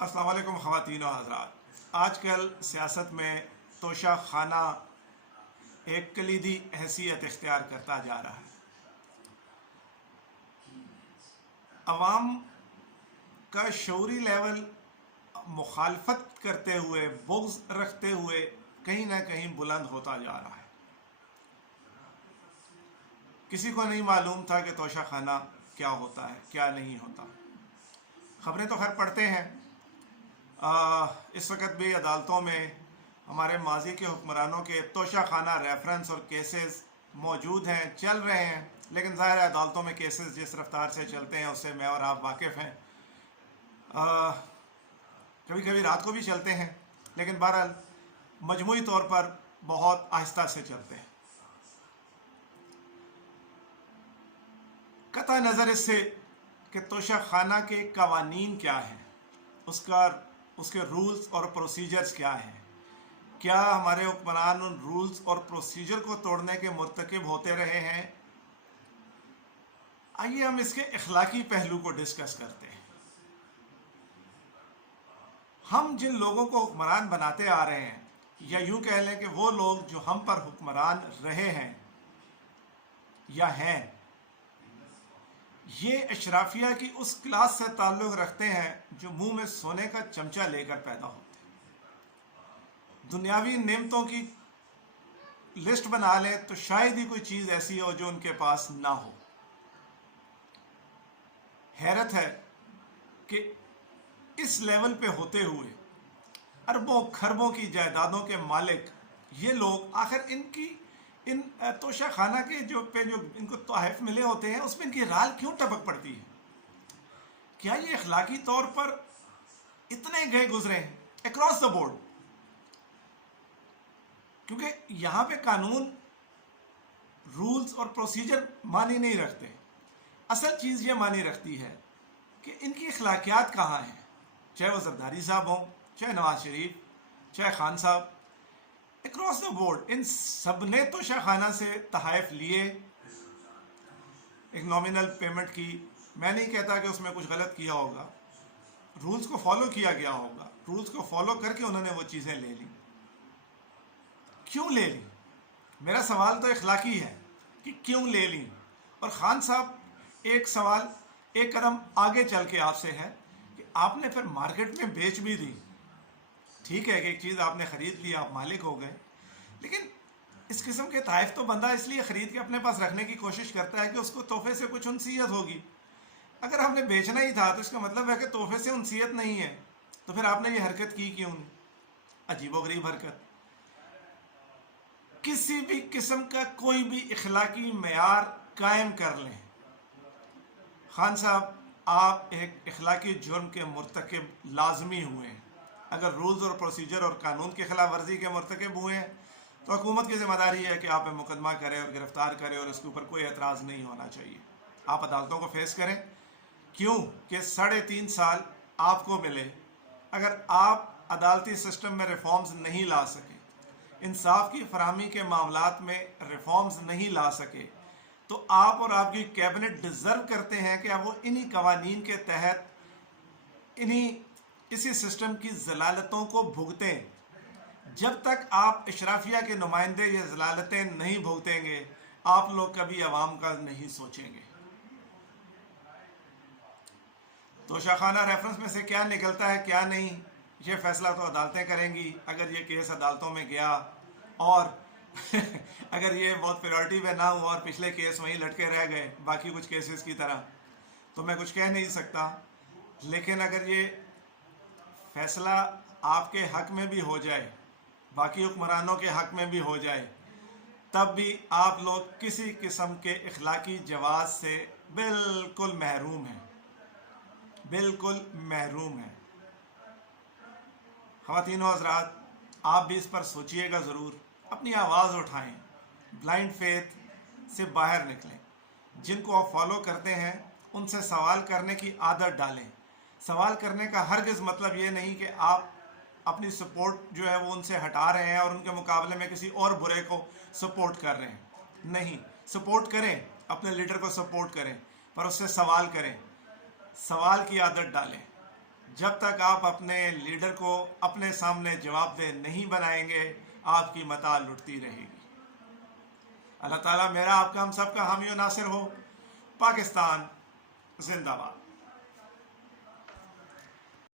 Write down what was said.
अस्सलाम वालेकुम ख़वातीन और हज़रात। आजकल सियासत में तोशा खाना एक कलीदी हैसियत इख्तियार करता जा रहा है। अवाम का शऊरी लेवल मुखालफत करते हुए, बुग़्ज़ रखते हुए कहीं ना कहीं बुलंद होता जा रहा है। किसी को नहीं मालूम था कि तोशा खाना क्या होता है, क्या नहीं होता। ख़बरें तो खैर पढ़ते हैं। इस वक्त भी अदालतों में हमारे माजी के हुक्मरानों के तोशा खाना रेफरेंस और केसेस मौजूद हैं, चल रहे हैं। लेकिन ज़ाहिर है अदालतों में केसेस जिस रफ्तार से चलते हैं उससे मैं और आप वाकिफ़ हैं। कभी कभी रात को भी चलते हैं, लेकिन बहरहाल मजमूई तौर पर बहुत आहिस्ता से चलते हैं। कतई नज़र इससे कि तोशा खाना के कवानीन क्या हैं, उसके रूल्स और प्रोसीजर्स क्या हैं, क्या हमारे हुक्मरान उन रूल्स और प्रोसीजर को तोड़ने के मुर्तकिब होते रहे हैं। आइए हम इसके अखलाकी पहलू को डिस्कस करते हैं। हम जिन लोगों को हुक्मरान बनाते आ रहे हैं, या यूं कह लें कि वो लोग जो हम पर हुक्मरान रहे हैं या हैं, ये अशराफिया की उस क्लास से ताल्लुक़ रखते हैं जो मुंह में सोने का चमचा लेकर पैदा होते हैं। दुनियावी नेमतों की लिस्ट बना लें तो शायद ही कोई चीज़ ऐसी हो जो उनके पास ना हो। हैरत है कि इस लेवल पे होते हुए अरबों खरबों की जायदादों के मालिक ये लोग आखिर इन तोशा खाना के जो इनको तोहफ़ मिले होते हैं उसमें इनकी राल क्यों टपक पड़ती है। क्या ये अखलाकी तौर पर इतने गए गुजरे हैं अक्रॉस द बोर्ड? क्योंकि यहाँ पे कानून, रूल्स और प्रोसीजर मानी नहीं रखते। असल चीज़ ये मानी रखती है कि इनकी अखलाकियात कहाँ हैं, चाहे वो जरदारी साहब हों, चाहे नवाज शरीफ, चाहे खान साहब, अक्रॉस द बोर्ड इन सब ने तोशा खाना से तहाइफ लिए, एक नॉमिनल पेमेंट की। मैं नहीं कहता कि उसमें कुछ गलत किया होगा, रूल्स को फॉलो किया गया होगा, रूल्स को फॉलो करके उन्होंने वो चीज़ें ले ली। क्यों ले ली? मेरा सवाल तो इखलाकी है कि क्यों ले ली। और खान साहब एक सवाल एक कदम आगे चल के आपसे है कि आपने फिर मार्केट में बेच भी दी। ठीक है कि एक चीज़ आपने ख़रीद ली, आप मालिक हो गए, लेकिन इस किस्म के तहफ़ तो बंदा इसलिए ख़रीद के अपने पास रखने की कोशिश करता है कि उसको तोहफे से कुछ उनसीयत होगी। अगर आपने बेचना ही था तो इसका मतलब है कि तोहफे से उनसीयत नहीं है, तो फिर आपने ये हरकत की क्यों? अजीबोगरीब हरकत। किसी भी किस्म का कोई भी इखलाकी मेयार कायम कर लें, खान साहब आप एक इखलाकी जुर्म के मुर्तकिब लाजमी हुए हैं। अगर रूल्स और प्रोसीजर और कानून की खिलाफ वर्जी के मुर्तकिब हुए हैं तो हुकूमत की ज़िम्मेदारी है कि आप मुकदमा करें और गिरफ़्तार करें, और इसके ऊपर कोई एतराज़ नहीं होना चाहिए। आप अदालतों को फेस करें। क्यों कि 3.5 साल आपको मिले। अगर आप अदालती सिस्टम में रिफॉर्म्स नहीं ला सके, इंसाफ की फराहमी के मामलात में रिफॉर्म्स नहीं ला सके, तो आप और आपकी कैबिनेट डिज़र्व करते हैं कि आप वो इन्हीं कवानीन के तहत इसी सिस्टम की जलालतों को भुगतें। जब तक आप अशराफिया के नुमाइंदे ये जलालतें नहीं भुगतेंगे, आप लोग कभी अवाम का नहीं सोचेंगे। तोशा खाना रेफरेंस में से क्या निकलता है क्या नहीं, ये फैसला तो अदालतें करेंगी। अगर ये केस अदालतों में गया और अगर ये बहुत प्रायोरिटी पे ना हुआ और पिछले केस वहीं लटके रह गए बाकी कुछ केसेस की तरह, तो मैं कुछ कह नहीं सकता। लेकिन अगर ये फैसला आपके हक में भी हो जाए, बाकी हुक्मरानों के हक में भी हो जाए, तब भी आप लोग किसी किस्म के इखलाकी जवाज़ से बिल्कुल महरूम हैं, बिल्कुल महरूम हैं। ख़वातीन व हज़रात, आप भी इस पर सोचिएगा ज़रूर, अपनी आवाज़ उठाएं, ब्लाइंड फेथ से बाहर निकलें। जिनको आप फॉलो करते हैं उनसे सवाल करने की आदत डालें। सवाल करने का हरगिज़ मतलब ये नहीं कि आप अपनी सपोर्ट जो है वो उनसे हटा रहे हैं और उनके मुकाबले में किसी और बुरे को सपोर्ट कर रहे हैं। नहीं, सपोर्ट करें, अपने लीडर को सपोर्ट करें, पर उससे सवाल करें, सवाल की आदत डालें। جب تک آپ اپنے لیڈر کو اپنے سامنے جواب دہ نہیں بنائیں گے آپ کی متاع لٹتی رہے گی۔ اللہ تعالیٰ میرا آپ کا ہم سب کا حامی و ناصر ہو۔ پاکستان زندہ باد۔